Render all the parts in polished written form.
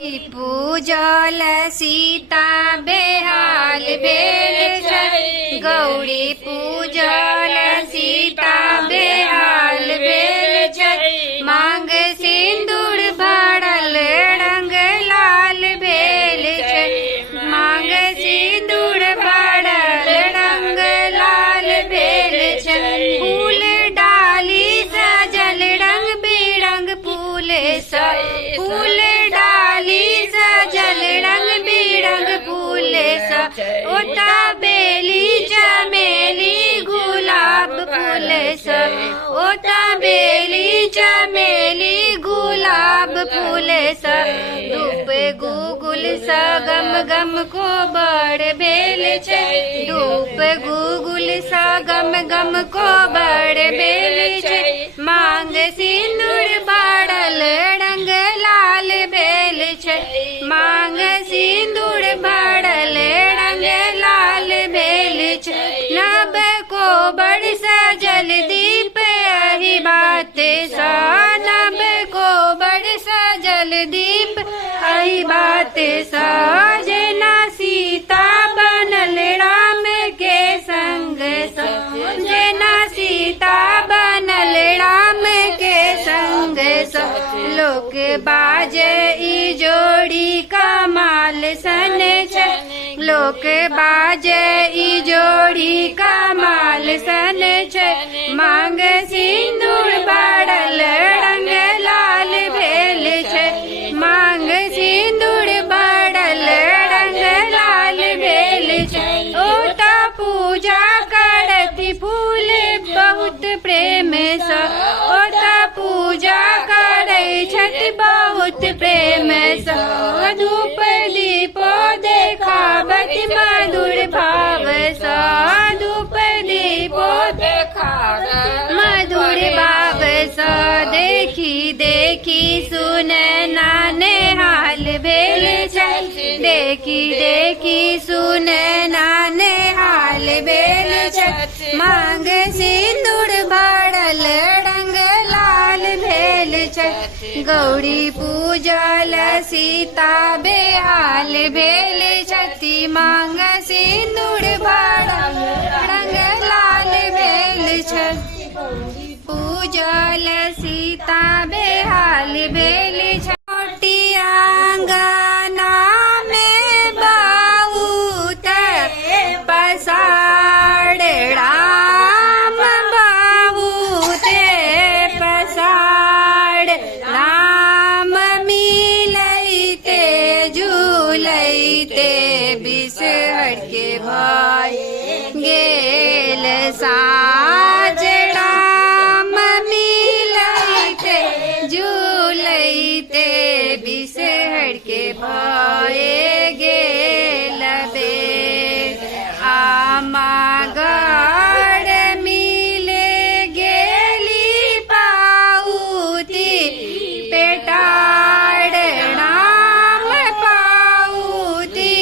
पूजल सीता बेहाल भेल छै। गौरी पूजल सीता बेहाल भेल छै। मांग सिंदूर भरल रंग लाल भेल छै। मांग सिंदूर भरल रंग लाल भेल छै। फूल डाली सजल रंग बिरंग फूल सा। फूल डाली सजल रंग बिरंग फूल सा। ओता बेली चमेली गुलाब फूल सा। ओता बेली चमेली गुलाब फूल सा। धूप गुगुल सा गम गम को बड़ भेल छै। धूप गुगुल सा गम गम को बड़ भेल छै। मांग सिंदूर भरल रंग लाल भेल छै। मांग सिंदूर भरल रंग लाल भेल छै। नभ को बड़ सजल दीप एही बात सा। नभ को बड़ सजल दीप एही बात सा। जेना सीता बनल राम के संग सा। जेना सीता बनल राम के संग सा। लोक बाजे ई जोड़ी कमाल सन छै। लोक बाजे ई जोड़ी कमाल सन छै। मांग सिंदूर भरल रंग लाल भेल छै। मांग सिंदूर भरल रंग लाल भेल छै। ओता पूजा करती फूल बहुत प्रेम सा। ओता पूजा करे छथि बहुत प्रेम सा। धूप दीपो देखावत मधुर भाव सा। धूप दीपो देखावत मधुर भाव सा। देखी देखी सुन नाने हाल भेल छै। देखी देखी सुन नाने हाल भेल छै। मांग सिंदूर भरल रंग लाल भेल छै। गौरी पूजल सीता बेहाल भेल छथि। मांग सिंदूर भरल रंग लाल भेल छै। पूजल सीता बेहाल भेल छै। छोटी आंगना में बहुत पसार राम बहुत पसार। राम मिलैते झूलैते बिसहर के भय गेल साँझ। राम मिलैते झूलैते बिसहर के भय गेल बेर। आमा घर मिले गेली पाउती पेटार। राम पाउती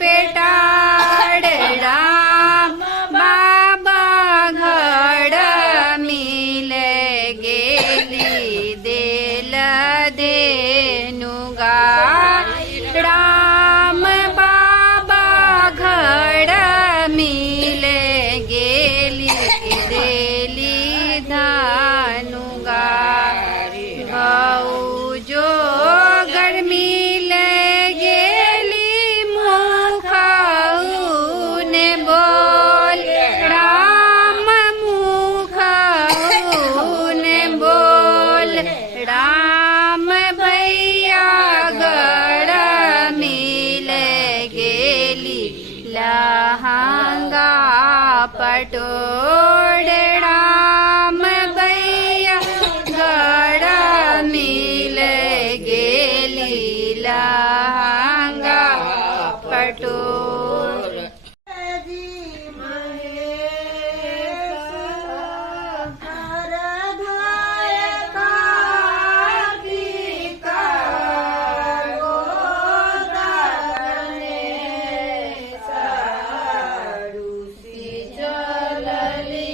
पेटार। राम बाबा घर मिले गेली देल देनुगा। राम बाबा घर मिले गेली देली धानुगा। भौजो घर मिले गेली मुखौन बोल। राम मुखौन बोल। राम भैया घर मिले गेली लहंगा पटोर। राम भैया घर मिले गेली लहंगा पटोर। चलली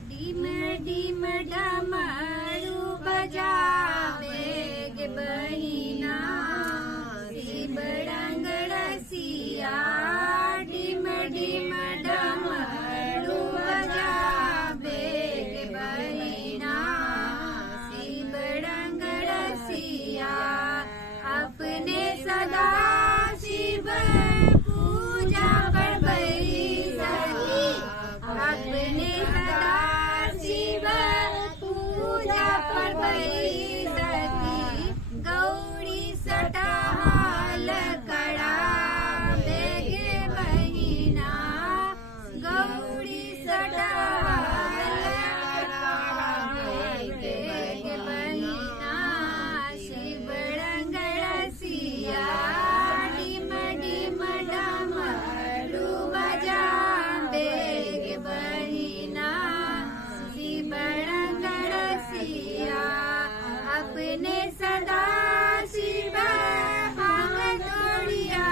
ડીમ ડીમ ડમરું બજાવે ગે બહિના શિબડંગ રસિયા ડીમ ડીમ ડમરું બજાવે ગે બહિના શિબડંગ રસિયા अपने सदा शिव पूजा पर बही सखी अपने सदा शिव पूजा पर बही सखी गौरी सटाहाल कड़ा बेगे बहिना गौरी सटाहाल कड़ा बेगे बहिना शिवरंग रसिया ડીમ ડીમ ડમરું બજાવે ગે બહિના શિવરંગ રસિયા अपने सदा शिव भांग तोड़िया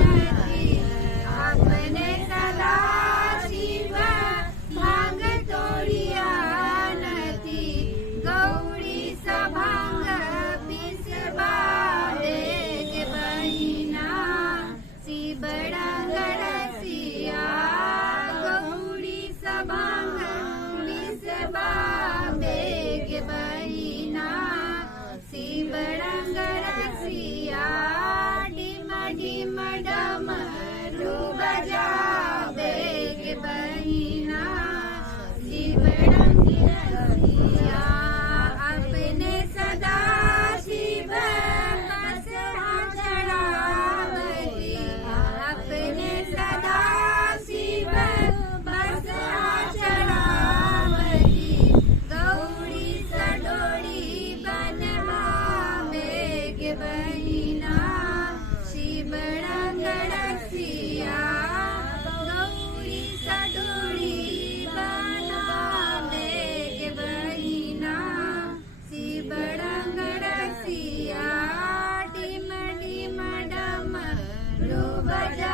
નથી अपने सदा शिव भांग तोड़िया નથી ગૌરી સભાંગ પીસવાવે ગે બહિના શિવરંગ રસિયા ગૌરી સભાંગ પીસવાવે ગે બહિના શિવરંગ રસિયા ડીમ ડીમ ડમરું બજાવે ગે બહિના શિવરંગ રસિયા अपने सदा शिव बस चढ़ावती अपने सदा शिव बस चढ़ावती गौरी सडोरी बनवावे गे बहिना शिवरंग रसिया गौरी सडोरी बनवावे गे बहिना शिवरंग रसिया ડીમ ડીમ ડમરું બજાવે